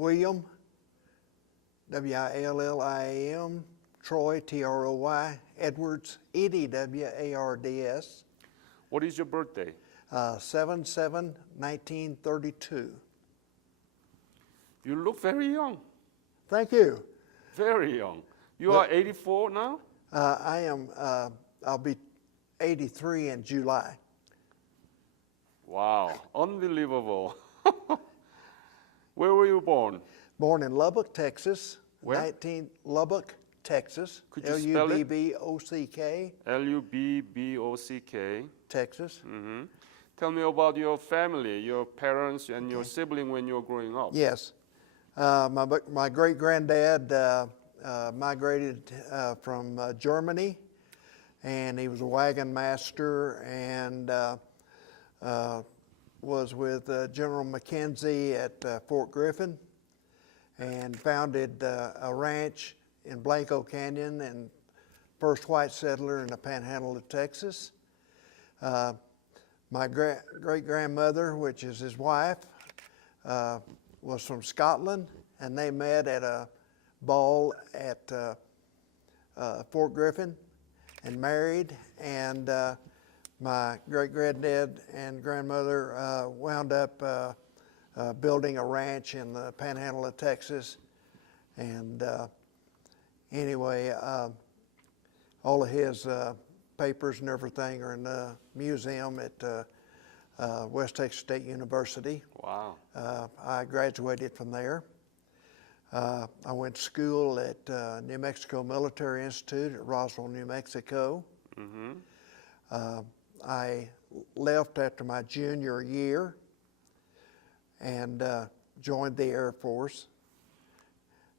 William, William, Troy, Troy, Edwards, Edwards. What is your birthday? 7/7/1932. You look very young, Thank you. very young. You are 84 now? I'll be 83 in July. Wow, unbelievable. Where were you born? Born in Lubbock, Texas. Where? Lubbock, Texas. Could you spell it? Lubbock, Lubbock, Texas. Mm-hmm. Tell me about your family, your parents and your sibling when you were growing up. Yes. My great-granddad migrated from Germany, and he was a wagon master and was with General McKenzie at Fort Griffin, and founded a ranch in Blanco Canyon, and first white settler in the panhandle of Texas. My great-grandmother, which is his wife, was from Scotland, and they met at a ball at Fort Griffin and married, and my great-granddad and grandmother wound up building a ranch in the panhandle of Texas. And anyway, all of his papers and everything are in the museum at West Texas State University. Wow. I graduated from there. I went to school at New Mexico Military Institute at Roswell, New Mexico. Mm-hmm. I left after my junior year and joined the Air Force.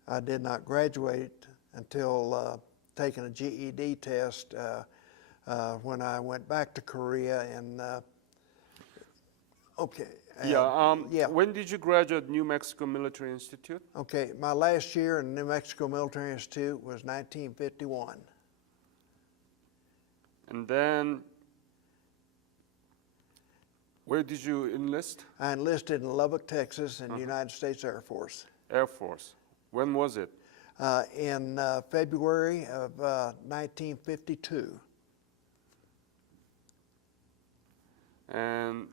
I did not graduate until taking a GED test when I went back to Korea in, When did you graduate New Mexico Military Institute? Okay, my last year in New Mexico Military Institute was 1951. And then, where did you enlist? I enlisted in Lubbock, Texas in the United States Air Force. Air Force. When was it? In February of 1952. And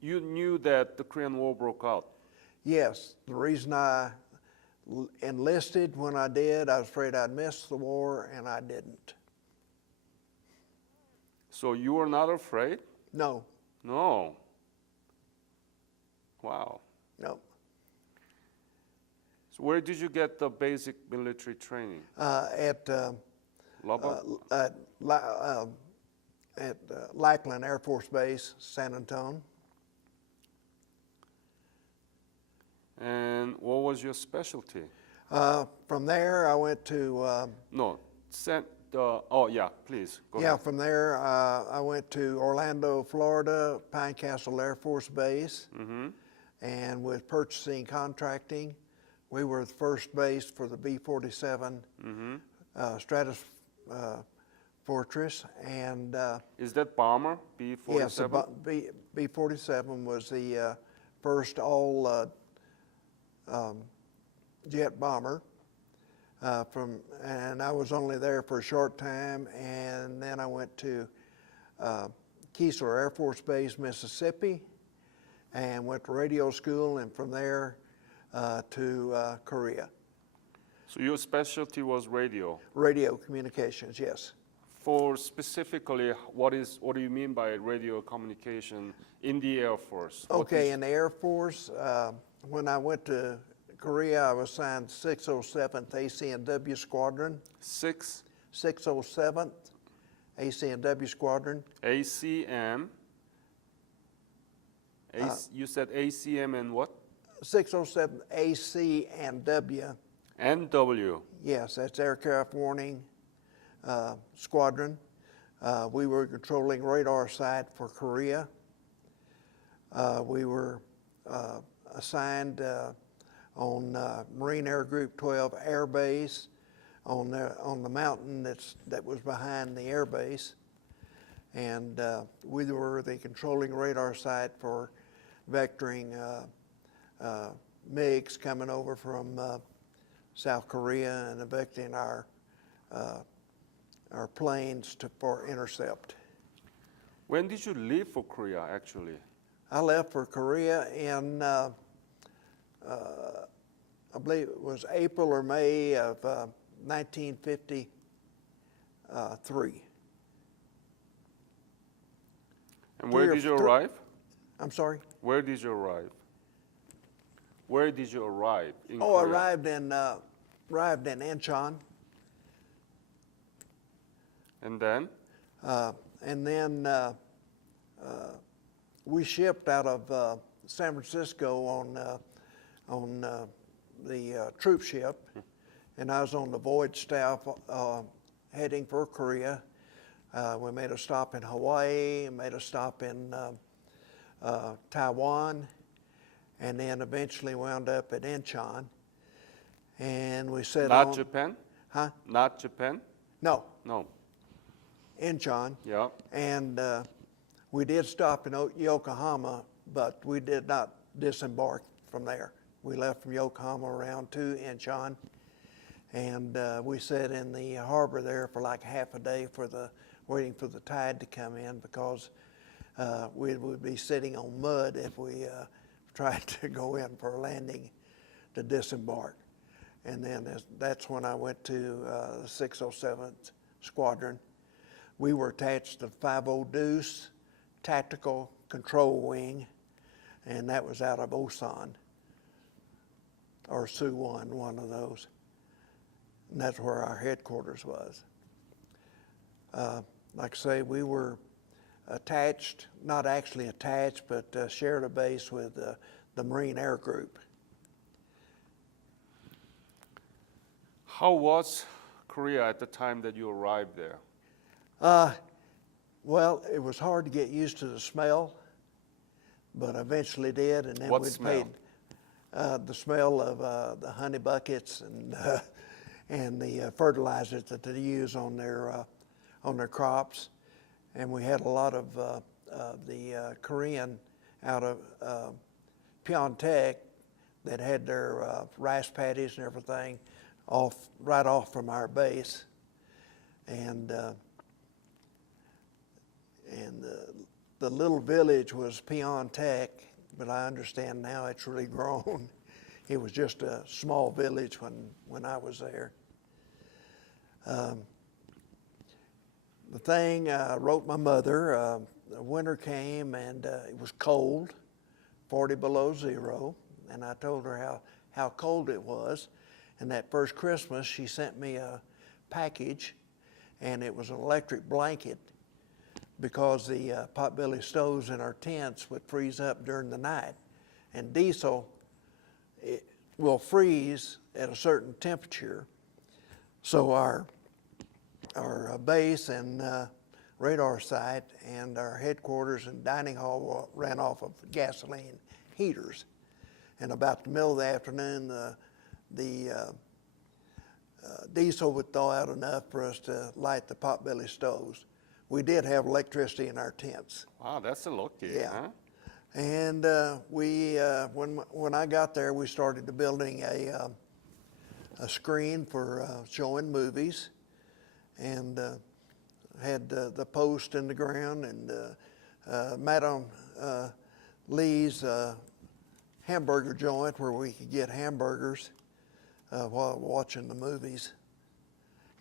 you knew that the Korean War broke out? Yes, the reason I enlisted when I did, I was afraid I'd miss the war, and I didn't. So you were not afraid? No. No. Wow. No. So where did you get the basic military training? At Lubbock? At Lackland Air Force Base, San Antonio. And what was your specialty? From there, I went to... please, go Yeah, ahead. from there, I went to Orlando, Florida, Pine Castle Air Force Base, and with purchasing contracting, we were the first base for the B-47 Stratus Fortress, and is that bomber, B-47? yes, B-47 was the first all jet bomber. And I was only there for a short time, and then I went to Keesler Air Force Base, Mississippi, and went to radio school, and from there to Korea. So your specialty was radio? Radio communications, yes. For specifically, what do you mean by radio communication in the Air Force? Okay, in the Air Force, when I went to Korea, I was assigned 607th ACNW Squadron. 607th ACNW Squadron. ACM? You said ACM and what? 607 AC and W. And W. Yes, that's Aircraft Warning Squadron. We were controlling radar site for Korea. We were assigned on Marine Air Group 12 Air Base on the mountain that was behind the air base. And we were the controlling radar site for vectoring MiGs coming over from South Korea and evicting our planes for intercept. When did you leave for Korea, actually? I left for Korea in, I believe it was April or May of 1953. And where did you arrive? I'm sorry? Where did you arrive? Where did you arrive in Oh, I Korea? arrived in Incheon. And then? And then we shipped out of San Francisco on the troop ship, and I was on the voyage staff heading for Korea. We made a stop in Hawaii, made a stop in Taiwan, and then eventually wound up at Incheon. And we set Not on, Japan? Huh? Not Japan? No, No. Incheon. Yeah. And we did stop in Yokohama, but we did not disembark from there. We left from Yokohama around to Incheon, and we sat in the harbor there for like half a day waiting for the tide to come in, because we would be sitting on mud if we tried to go in for a landing to disembark. And then that's when I went to the 607th Squadron. We were attached to 50 Deuce Tactical Control Wing, and that was out of Osan, or Suwon, one of those. And that's where our headquarters was. Like I say, we were attached, not actually attached, but shared a base with the Marine Air Group. How was Korea at the time that you arrived there? Well, it was hard to get used to the smell, but eventually did. And then What we smell? paid the smell of the honey buckets and the fertilizers that they use on their crops. And we had a lot of the Korean out of Pyeongtaek that had their rice paddies and everything right off from our base, and the little village was Pyeongtaek, but I understand now it's really grown. It was just a small village when I was there. The thing, I wrote my mother, the winter came and it was cold, 40 below zero, and I told her how cold it was. And that first Christmas, she sent me a package, and it was an electric blanket, because the potbelly stoves in our tents would freeze up during the night. And diesel will freeze at a certain temperature. So our base and radar site and our headquarters and dining hall ran off of gasoline heaters. And about the middle of the afternoon, the diesel would thaw out enough for us to light the potbelly stoves. We did have electricity in our tents. Wow, that's a lucky, Yeah. huh? And when I got there, we started building a screen for showing movies, and had the post in the ground, and Madame Lee's hamburger joint where we could get hamburgers while watching the movies.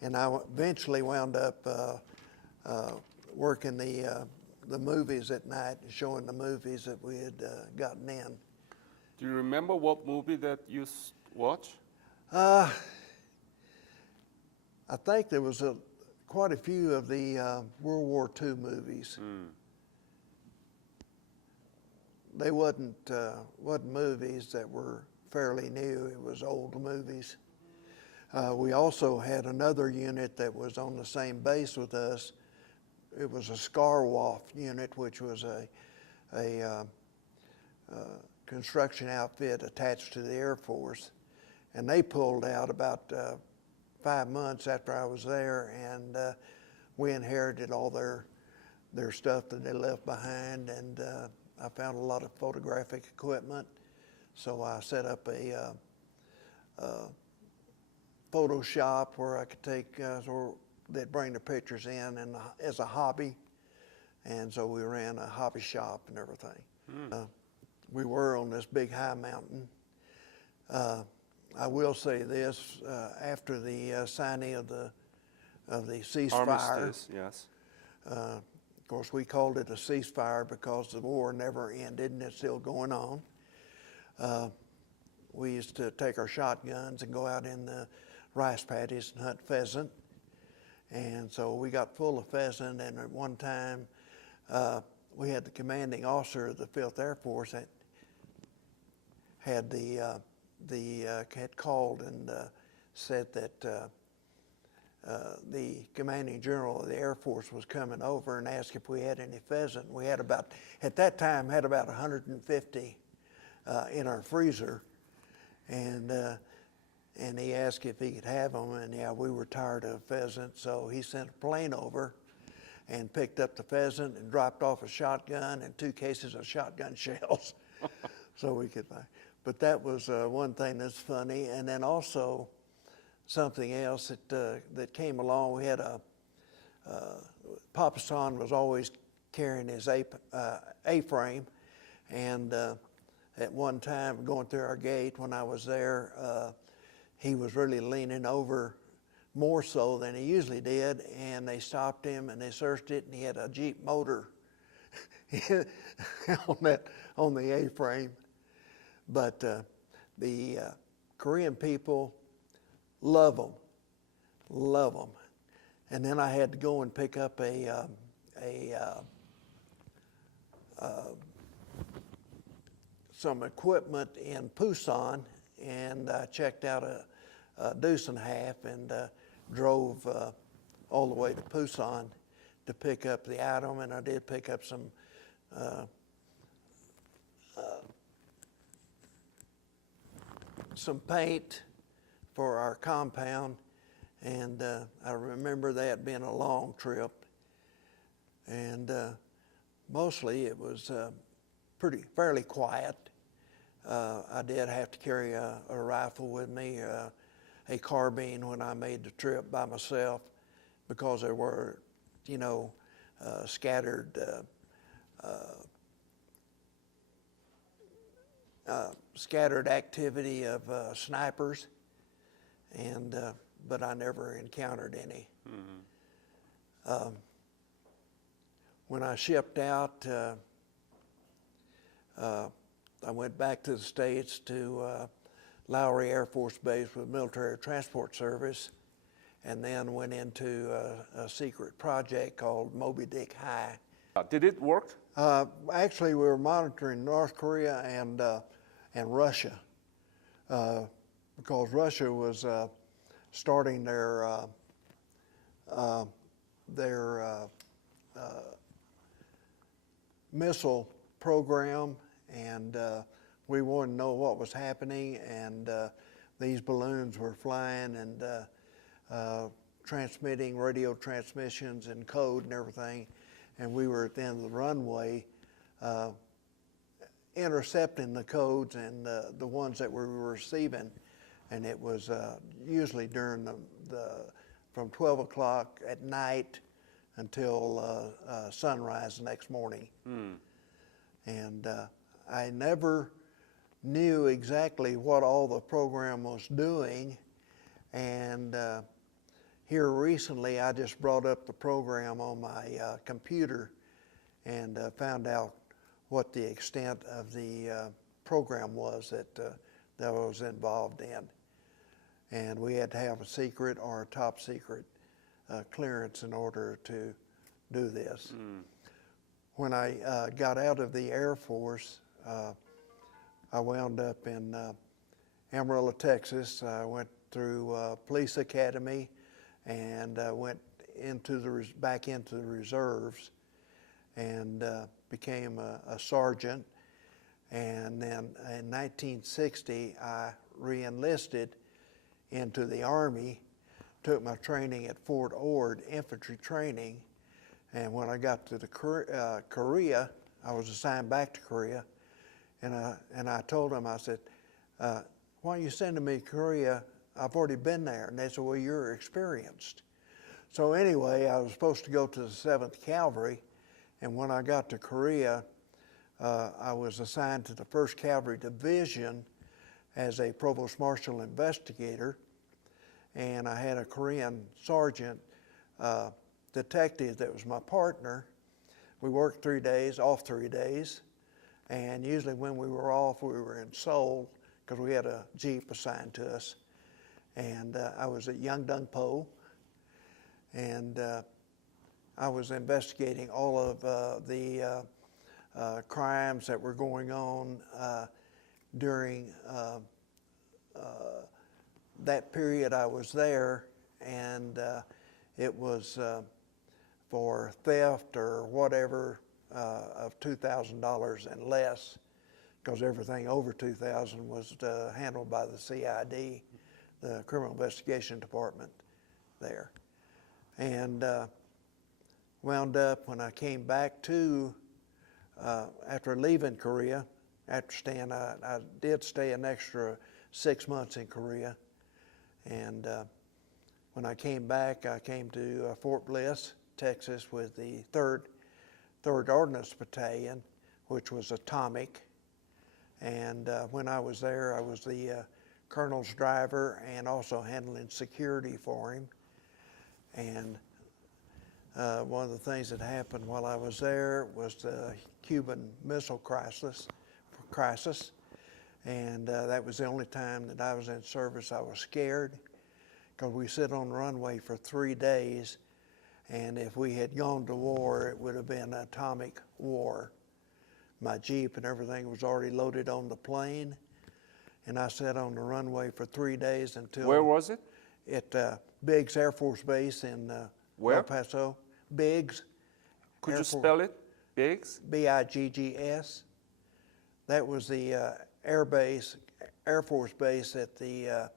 And I eventually wound up working the movies at night, showing the movies that we had gotten in. Do you remember what movie that you watched? I think there was quite a few of the World War II movies. They wasn't movies that were fairly new. It was old movies. We also had another unit that was on the same base with us. It was a Skarwolf unit, which was a construction outfit attached to the Air Force. And they pulled out about 5 months after I was there, and we inherited all their stuff that they left behind. And I found a lot of photographic equipment, So I set up a photo shop where I could take, so they'd bring the pictures in and as a hobby. And so we ran a hobby shop and everything. We were on this big high mountain. I will say this, after the signing of the ceasefire, Armistice, yes. of course, we called it a ceasefire because the war never ended and it's still going on. We used to take our shotguns and go out in the rice paddies and hunt pheasant. And so we got full of pheasant, and at one time we had the commanding officer of the 5th Air Force that had had called and said that the commanding general of the Air Force was coming over and asked if we had any pheasant. We had about, at that time, had about 150 in our freezer, and he asked if he could have them, and yeah, we were tired of pheasant, so he sent a plane over and picked up the pheasant and dropped off a shotgun and 2 cases of shotgun shells so we could buy. But that was one thing that's funny. And then also something else that came along, we had Papa San was always carrying his A-frame, and at one time going through our gate when I was there, he was really leaning over more so than he usually did, and they stopped him and they searched it, and he had a Jeep motor on the A-frame. But the Korean people love them. And then I had to go and pick up some equipment in Busan, and I checked out a deuce and a half and drove all the way to Busan to pick up the item, and I did pick up some paint for our compound, and I remember that being a long trip, and mostly it was fairly quiet. I did have to carry a rifle with me, a carbine when I made the trip by myself, because there were, scattered activity of snipers, and but I never encountered any. When I shipped out, I went back to the States to Lowry Air Force Base with Military Transport Service, and then went into a secret project called Moby Dick High. Did it work? Actually, we were monitoring North Korea and Russia, because Russia was starting their missile program, and we wanted to know what was happening, and these balloons were flying and transmitting radio transmissions and code and everything, and we were at the end of the runway intercepting the codes and the ones that we were receiving, and it was usually during from 12 o'clock at night until sunrise the next morning. And I never knew exactly what all the program was doing, and here recently I just brought up the program on my computer and found out what the extent of the program was that I was involved in. And we had to have a secret or a top secret clearance in order to do this. When I got out of the Air Force, I wound up in Amarillo, Texas. I went through police academy and went back into the reserves, and became a sergeant. And then in 1960, I re-enlisted into the Army, took my training at Fort Ord, infantry training. And when I got to Korea, I was assigned back to Korea, And I told them, I said, why are you sending me to Korea? I've already been there. And they said, well, you're experienced. So anyway, I was supposed to go to the 7th Cavalry, and when I got to Korea, I was assigned to the 1st Cavalry Division as a Provost Marshal investigator, and I had a Korean sergeant detective that was my partner. We worked 3 days, off 3 days, and usually when we were off, we were in Seoul because we had a Jeep assigned to us. And I was at Yeongdeungpo, and I was investigating all of the crimes that were going on during that period I was there, and it was for theft or whatever of $2,000 and less, because everything over $2,000 was handled by the CID, the Criminal Investigation Department there. And wound up when I came back to, after leaving Korea, after staying, I did stay an extra 6 months in Korea. And when I came back, I came to Fort Bliss, Texas, with the 3rd Ordnance Battalion, which was atomic. And when I was there, I was the colonel's driver and also handling security for him. And one of the things that happened while I was there was the Cuban Missile Crisis. And that was the only time that I was in service I was scared, because we sit on the runway for 3 days, and if we had gone to war, it would have been an atomic war. My Jeep and everything was already loaded on the plane, and I sat on the runway for 3 days until... Where was it? At Biggs Air Force Base in Where? El Paso. Biggs. Could you spell it? Biggs? Biggs. That was the Air Force Base that the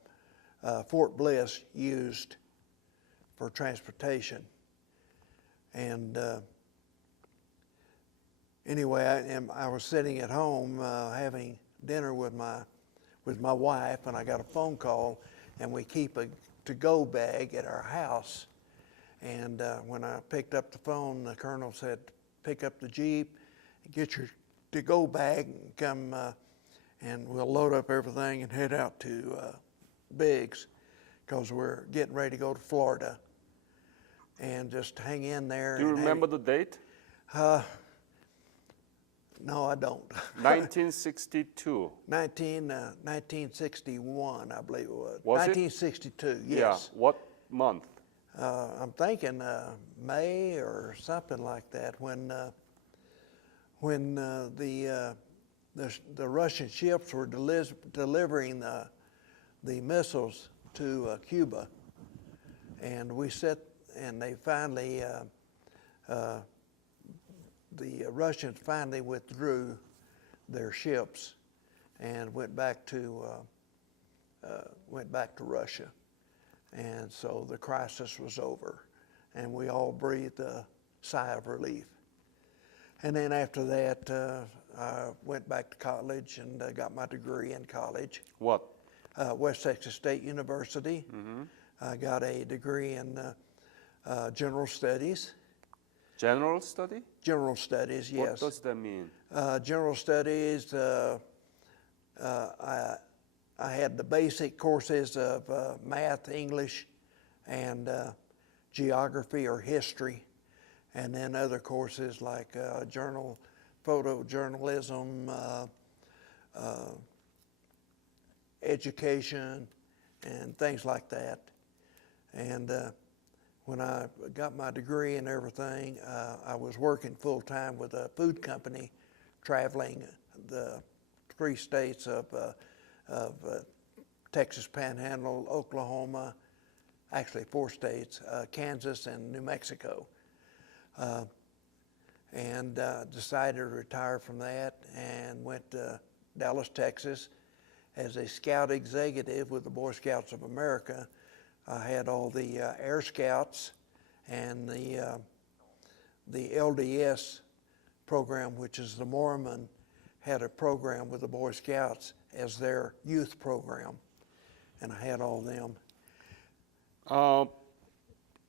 Fort Bliss used for transportation. And anyway, I was sitting at home having dinner with my wife, and I got a phone call, and we keep a to-go bag at our house. And when I picked up the phone, the colonel said, pick up the Jeep, get your to-go bag, and come, and we'll load up everything and head out to Biggs, because we're getting ready to go to Florida. And just hang in there. Do you remember the date? No, I don't. 1962. 1961, I believe it was. Was it? 1962, yes. Yeah. What month? I'm thinking May or something like that, when the Russian ships were delivering the missiles to Cuba, and we and they finally the Russians finally withdrew their ships and went back to Russia. And so the crisis was over, and we all breathed a sigh of relief. And then after that, I went back to college and got my degree in college. What? West Texas State University. Mm-hmm. I got a degree in general studies. General study? General studies, yes. What does that mean? General studies, I had the basic courses of math, English, and geography or history, and then other courses like photojournalism, education, and things like that. And when I got my degree and everything, I was working full-time with a food company, traveling the 3 states of Texas Panhandle, Oklahoma, actually 4 states, Kansas and New Mexico. And decided to retire from that and went to Dallas, Texas as a scout executive with the Boy Scouts of America. I had all the Air Scouts and the LDS program, which is the Mormon, had a program with the Boy Scouts as their youth program, and I had all them.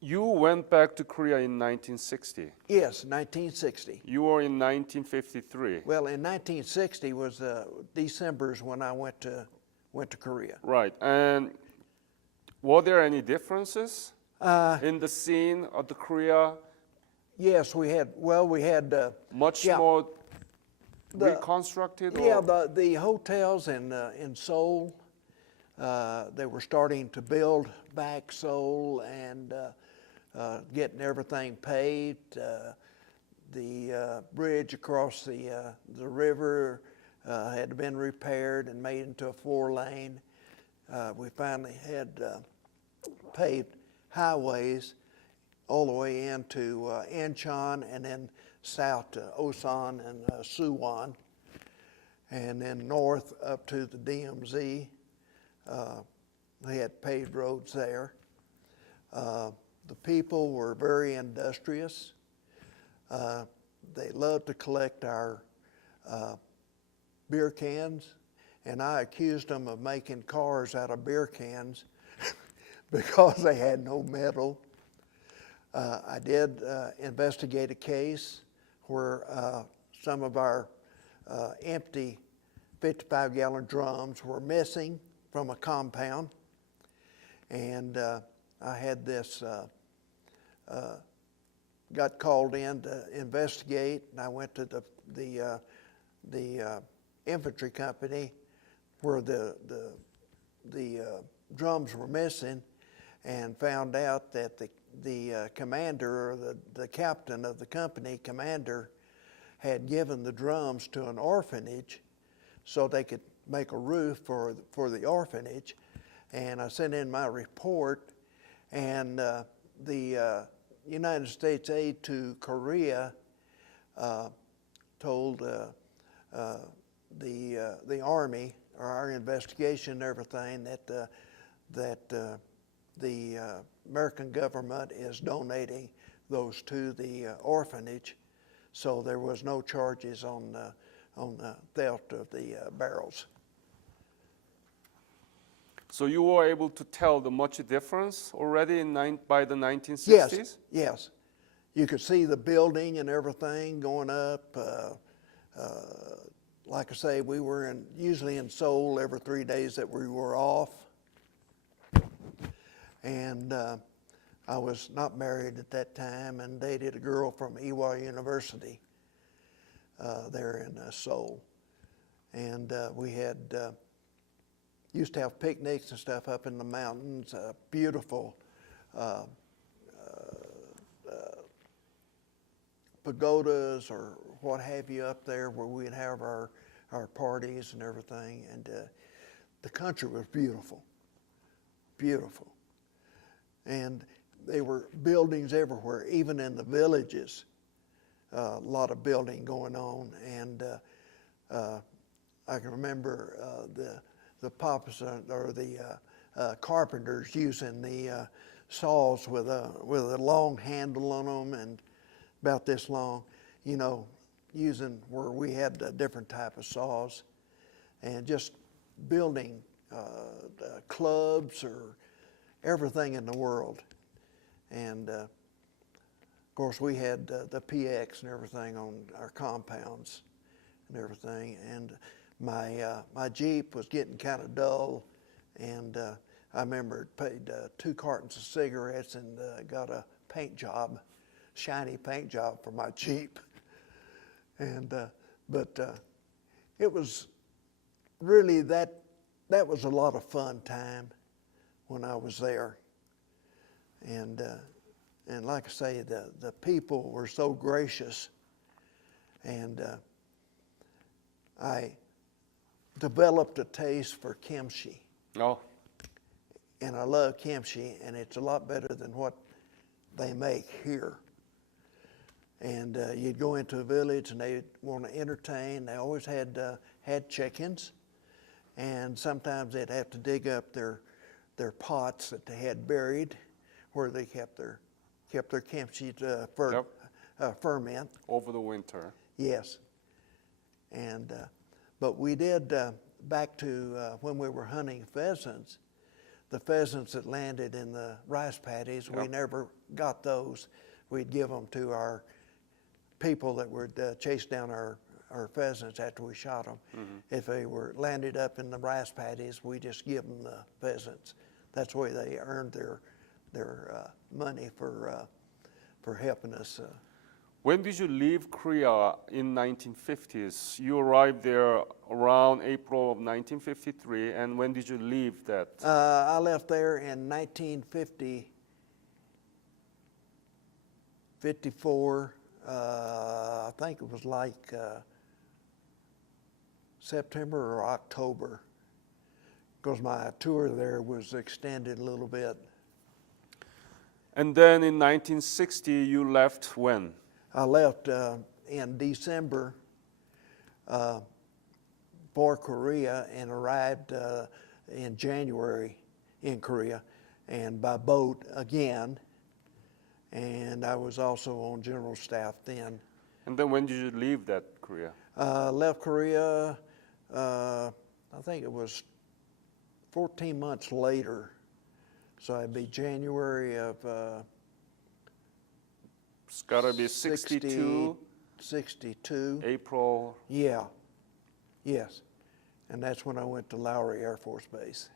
You went back to Korea in 1960. Yes, 1960. You were in 1953. Well, in 1960 was December's when I went to Korea. Right. And were there any differences in the scene of the Korea? Yes, we had. Well, we had Much yeah. more The- reconstructed? Yeah, Or? the hotels in Seoul, they were starting to build back Seoul and getting everything paved. The bridge across the river had been repaired and made into a 4-lane. We finally had paved highways all the way into Incheon and then south to Osan and Suwon, and then north up to the DMZ. They had paved roads there. The people were very industrious. They loved to collect our beer cans, and I accused them of making cars out of beer cans because they had no metal. I did investigate a case where some of our empty 55-gallon drums were missing from a compound, and I had this, got called in to investigate, and I went to the infantry company where the drums were missing, and found out that the commander, or the captain of the company commander, had given the drums to an orphanage so they could make a roof for the orphanage. And I sent in my report, and the United States aid to Korea told the Army, or our investigation and everything, that the American government is donating those to the orphanage, so there was no charges on the theft of the barrels. So you were able to tell the much difference already by the 1960s? Yes, yes. You could see the building and everything going up. Like I say, we were usually in Seoul every 3 days that we were off. And I was not married at that time and dated a girl from Ewha University there in Seoul. And we had used to have picnics and stuff up in the mountains, beautiful pagodas or what have you up there where we'd have our parties and everything. And the country was beautiful, beautiful. And there were buildings everywhere, even in the villages, a lot of building going on. And I can remember the papas or the carpenters using the saws with a long handle on them and about this long, you know, using where we had a different type of saws, and just building clubs or everything in the world. And of course we had the PX and everything on our compounds and everything. And my Jeep was getting kind of dull, and I remember paid 2 cartons of cigarettes and got a paint job, shiny paint job for my Jeep. And but it was really that was a lot of fun time when I was there. And like I say, the people were so gracious, and I developed a taste for kimchi. Oh. And I love kimchi, and it's a lot better than what they make here. And you'd go into a village and they'd want to entertain. They always had chickens, and sometimes they'd have to dig up their pots that they had buried where they kept their kimchi to ferment. Over the winter. Yes. And But we did, back to when we were hunting pheasants, the pheasants that landed in the rice paddies, we Yep. never got those. We'd give them to our people that would chase down our pheasants after we shot them. If they were landed up in the rice paddies, we just give them the pheasants. That's the way they earned their money for helping us. When did you leave Korea in 1950s? You arrived there around April of 1953, and when did you leave that? I left there in 54. I think it was like September or October, because my tour there was extended a little bit. And then in 1960, you left when? I left in December for Korea and arrived in January in Korea, and by boat again. And I was also on general staff then. And then when did you leave that Korea? Left Korea, I think it was 14 months later. So it'd be January of It's gotta be 62, 62. April. Yeah, yes. And that's when I went to Lowry Air Force Base.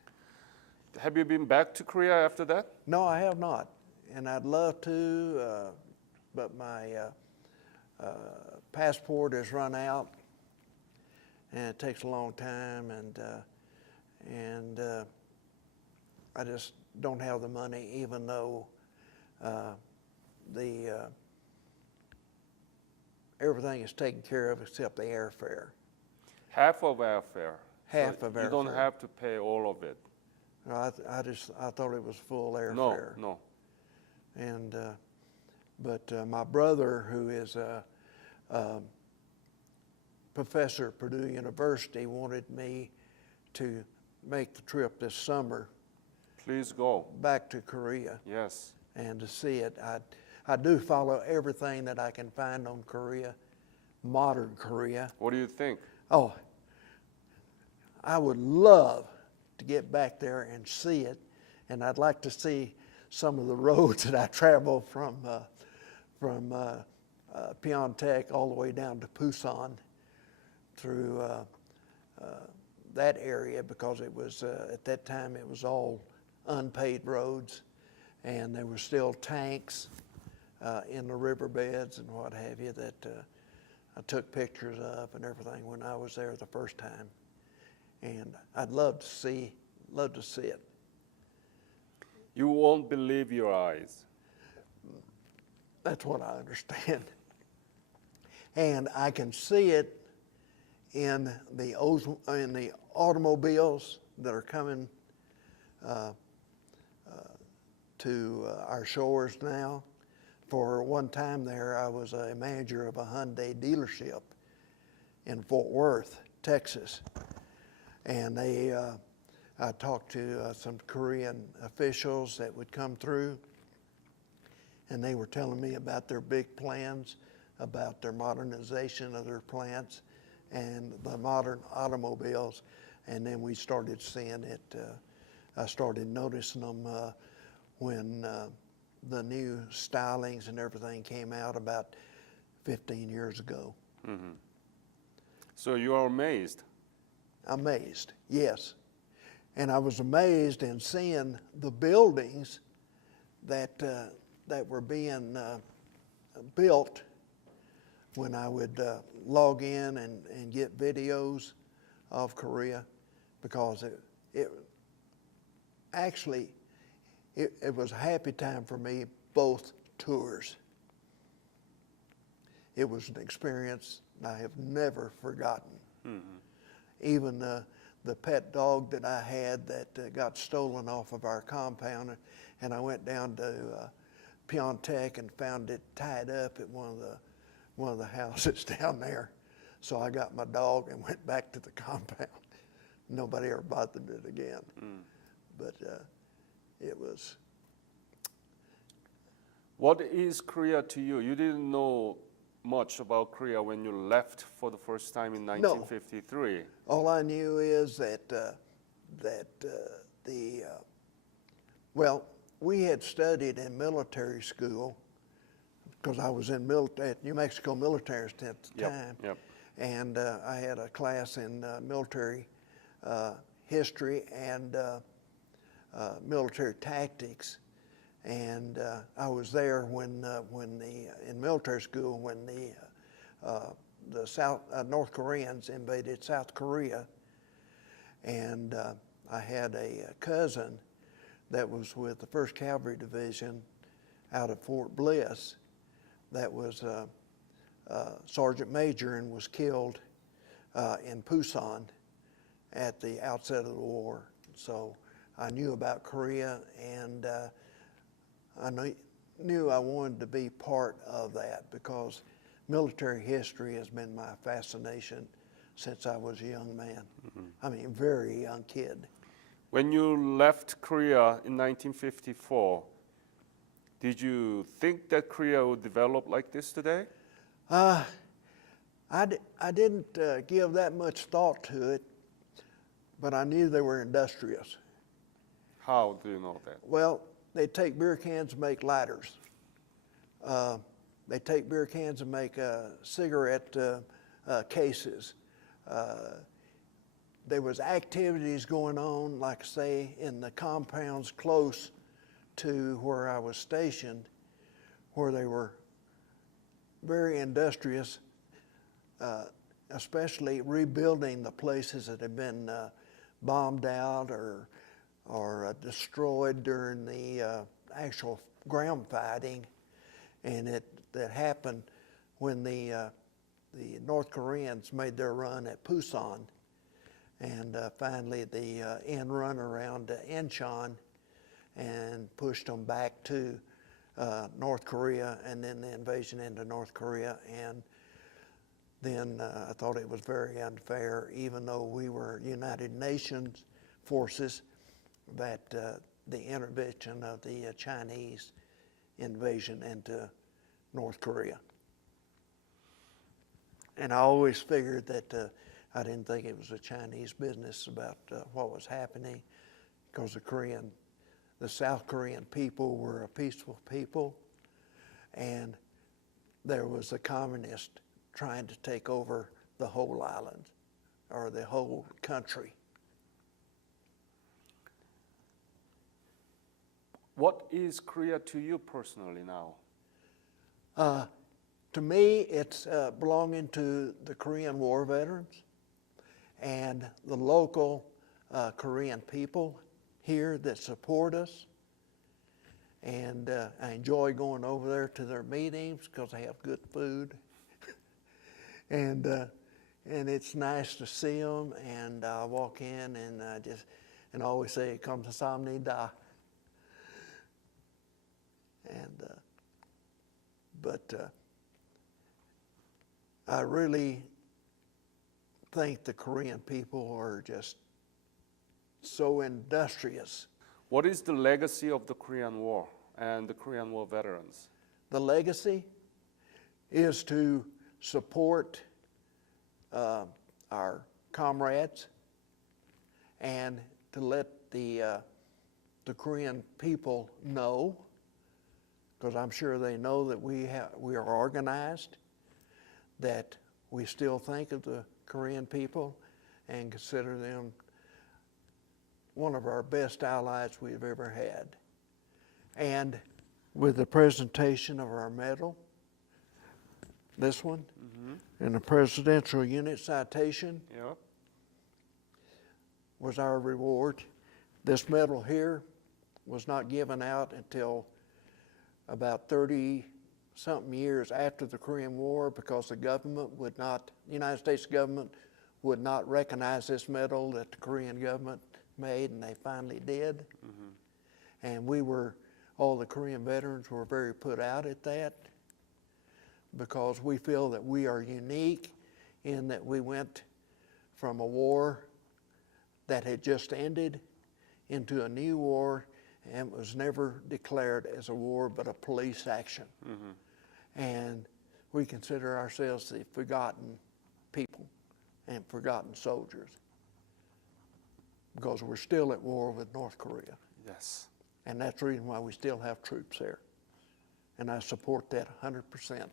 Have you been back to Korea after that? No, I have not. And I'd love to, but my passport has run out, and it takes a long time, and I just don't have the money, even though everything is taken care of except the airfare. Half of airfare. Half So of you don't airfare. have to pay all of it. No, I thought it was full No, airfare. no. And but my brother, who is a professor at Purdue University, wanted me to make the trip this summer Please go. back to Korea Yes. and to see it. I do follow everything that I can find on Korea, modern Korea. What do you think? Oh, I would love to get back there and see it, and I'd like to see some of the roads that I traveled from Pyeongtaek all the way down to Busan through that area, because it was at that time it was all unpaved roads, and there were still tanks in the riverbeds and what have you that I took pictures of and everything when I was there the first time, and I'd love to see it. You won't believe your eyes. That's what I understand. And I can see it in the automobiles that are coming to our shores now. For one time there, I was a manager of a Hyundai dealership in Fort Worth, Texas. And I talked to some Korean officials that would come through, and they were telling me about their big plans, about their modernization of their plants and the modern automobiles. And then we started seeing it. I started noticing them when the new stylings and everything came out about 15 years ago. Mm-hmm. So you are amazed. Amazed, yes. And I was amazed in seeing the buildings that were being built when I would log in and get videos of Korea, because it was a happy time for me, both tours. It was an experience I have never forgotten. Mm-hmm. Even the pet dog that I had that got stolen off of our compound, and I went down to Pyeongtaek and found it tied up at one of the houses down there. So I got my dog and went back to the compound. Nobody ever bothered it again. But it was. What is Korea to you? You didn't know much about Korea when you left for the first time in No. 1953. All I knew is well, we had studied in military school because I was in at New Mexico Military at the Yep, time. yep. And I had a class in military history and military tactics. And I was there when in military school when the North Koreans invaded South Korea. And I had a cousin that was with the 1st Cavalry Division out of Fort Bliss that was Sergeant Major and was killed in Pusan at the outset of the war. So I knew about Korea, and I knew I wanted to be part of that because military history has been my fascination since I was a young man. I mean, very young kid. When you left Korea in 1954, did you think that Korea would develop like this today? I didn't give that much thought to it, but I knew they were industrious. How do you know that? Well, they take beer cans and make lighters. They take beer cans and make cigarette cases. There was activities going on, like say, in the compounds close to where I was stationed, where they were very industrious, especially rebuilding the places that had been bombed out or destroyed during the actual ground fighting, and that happened when the North Koreans made their run at Pusan, and finally the end run around Incheon, and pushed them back to North Korea, and then the invasion into North Korea. And then I thought it was very unfair, even though we were United Nations forces, that the intervention of the Chinese invasion into North Korea. And I always figured that I didn't think it was a Chinese business about what was happening, because the South Korean people were a peaceful people, and there was a communist trying to take over the whole island or the whole country. What is Korea to you personally now? To me, it's belonging to the Korean War veterans and the local Korean people here that support us. And I enjoy going over there to their meetings because they have good food. And it's nice to see them. And I walk in and I always say, "Kamsahamnida." But I really think the Korean people are just so industrious. What is the legacy of the Korean War and the Korean War veterans? The legacy is to support our comrades and to let the Korean people know, because I'm sure they know that we are organized, that we still think of the Korean people and consider them one of our best allies we've ever had. And with the presentation of our medal, this one, and the Presidential Unit Citation Yeah. was our reward. This medal here was not given out until about 30-something years after the Korean War, because the United States government would not recognize this medal that the Korean government made, and they finally did. And all the Korean veterans were very put out at that, because we feel that we are unique in that we went from a war that had just ended into a new war, and was never declared as a war but a police action. And we consider ourselves the forgotten people and forgotten soldiers because we're still at war with North Korea. Yes. And that's the reason why we still have troops there. And I support that 100%.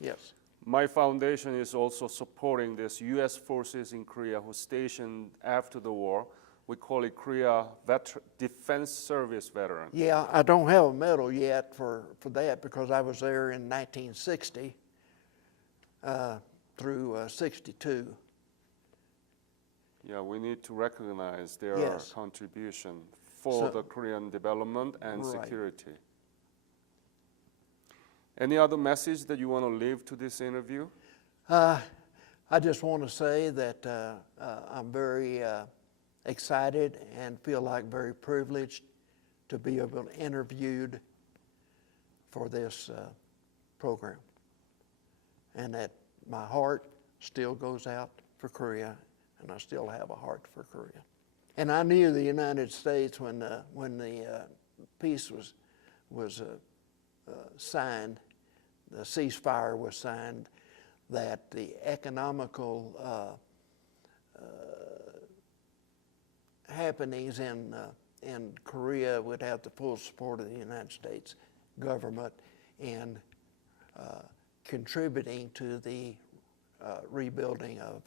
Yes. My foundation is also supporting this U.S. forces in Korea who stationed after the war. We call it Korea Defense Service Veteran. Yeah, I don't have a medal yet for that because I was there in 1960 through 62. Yeah, we need to recognize their Yes. contribution for So- the Korean development and Right. security. Any other message that you want to leave to this interview? I just want to say that I'm very excited and feel like very privileged to be able to interviewed for this program. And that my heart still goes out for Korea, and I still have a heart for Korea. And I knew the United States when the peace was signed, the ceasefire was signed, that the economical happenings in Korea would have the full support of the United States government in contributing to the rebuilding of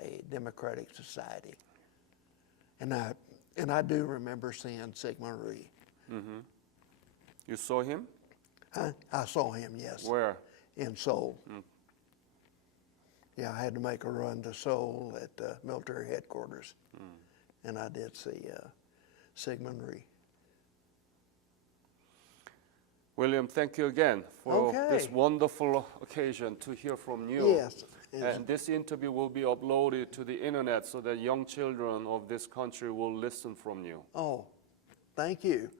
a democratic society. And I do remember seeing Sigmund Rhee. You saw him? I saw him, yes, Where? in Seoul. Yeah, I had to make a run to Seoul at military headquarters, and I did see Sigmund Rhee. William, thank you again for this Okay. wonderful occasion to hear from you. Yes. And this interview will be uploaded to the internet so that young children of this country will listen from you. Oh, thank you.